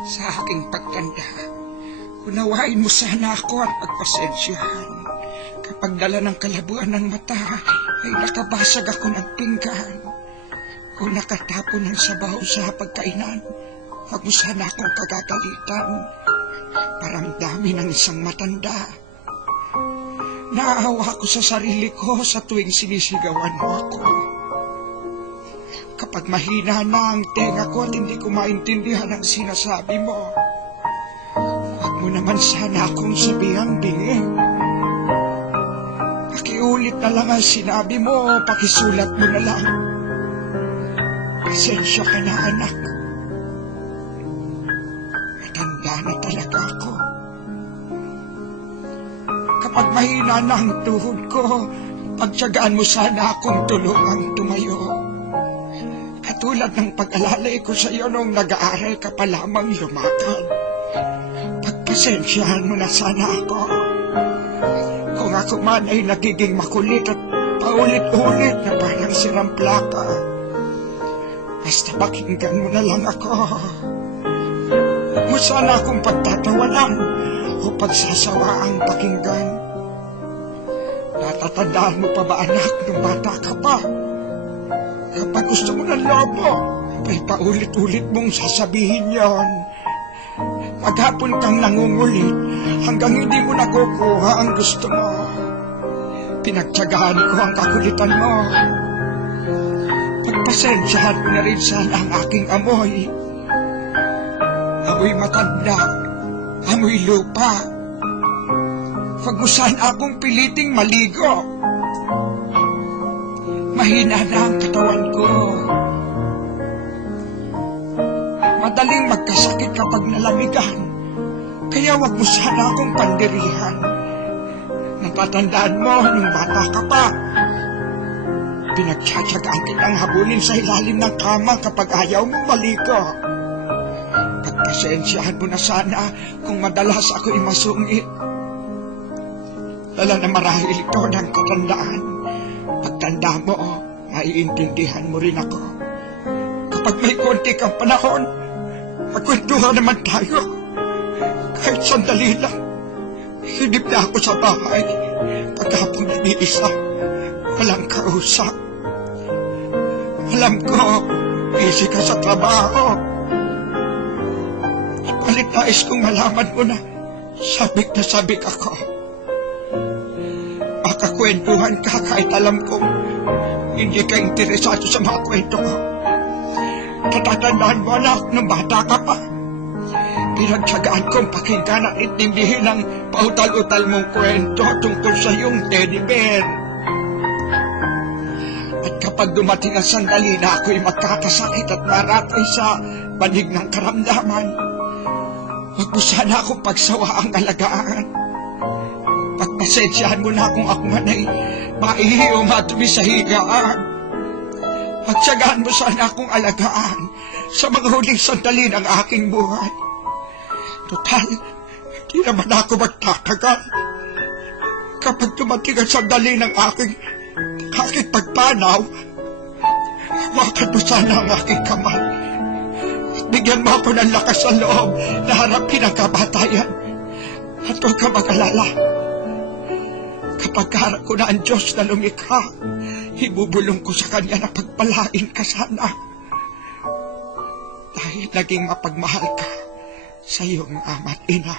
Sa aking pagtanda, unawain mo sana ako at pagpasensyahan. Kapag dala ng kalabuan ng mata, ay nakabasag ako ng pinggan. Kung nakatapon ng sabaw sa pagkainan, wag mo sana akong kagagalitan. Paramdami ng isang matanda. Naawa ko sa sarili ko sa tuwing sinisigawan mo ako. Kapag mahina na ang tenga ko at hindi ko maintindihan ang sinasabi mo, wag mo naman sana akong sabihang bingi. Pakiulit na lang ang sinabi mo, pakisulat mo na lang. Pasensya ka na, anak. Matanda na talaga ako. Kapag mahina na ang tuhod ko, pagtiyagaan mo sana akong tulungang tumayo. Katulad ng pag-alalay ko sa iyo nung nag-aaral ka pa lamang lumakad. Pagpasensyahan mo na sana ako. Kung ako man ay nagiging makulit at paulit-ulit na parang sirang plaka, basta pakinggan mo na lang ako. Huwag mo sana akong pagtatawanan o pagsasawaang pakinggan. Natatandaan mo pa ba, anak, nung bata ka pa? Kapag gusto mo ng lobo, ay paulit-ulit mong sasabihin yon. Maghapon kang nangungulit hanggang hindi mo nakukuha ang gusto mo. Pinagtyagaan ko ang kakulitan mo. Pagpasensyahan mo na rin sana ang aking amoy. Amoy matanda, amoy lupa. Huwag mo sana akong piliting maligo. Mahina na ang katawan ko. Madaling magkasakit kapag nalamigan, kaya wag mo sana akong pandirihan. Natatandaan mo nung bata ka pa, pinagtsatsagaan kitang habulin sa ilalim ng kama kapag ayaw mong maligo. Pagpasensyahan mo na sana kung madalas ako'y masungit. Dala na marahil ito ng katandaan. Pagtanda mo, maiintindihan mo rin ako. Kapag may konti kang panahon, magkwentuhan naman tayo. Kahit sandali lang, hinip na ako sa bahay. Pagkapong nag-iisa, walang kausap. Alam ko, busy ka sa trabaho. Ipalit nais kong malaman mo na sabik na sabik ako. Makakwentuhan ka kahit alam kong hindi ka interesado sa mga kwento ko. Natatandaan mo, anak, nung bata ka pa. Pinagtyagaan kong pakinggan at intindihin ang pautal-utal mong kwento tungkol sa iyong teddy bear. At kapag dumating ang sandali na ako'y magkakasakit at maratay sa banig ng karamdaman, huwag mo sana akong pagsawaang alagaan. Pagpasensyahan mo na kung ako man ay maihi o matumi sa higaan. Pagtyagaan mo sana akong alagaan sa mga huling sandali ng aking buhay. Total, di naman ako magtatagal. Kapag dumating ang sandali ng aking pagpanaw, hawakan mo sana ang aking kamay. Bigyan mo ako ng lakas sa loob na harapin ang kamatayan. At huwag ka mag-alala. Kapag harap ko na ang Diyos na lumikha, ibubulong ko sa Kanya na pagpalain ka sana. Dahil naging mapagmahal ka sa iyong ama't ina.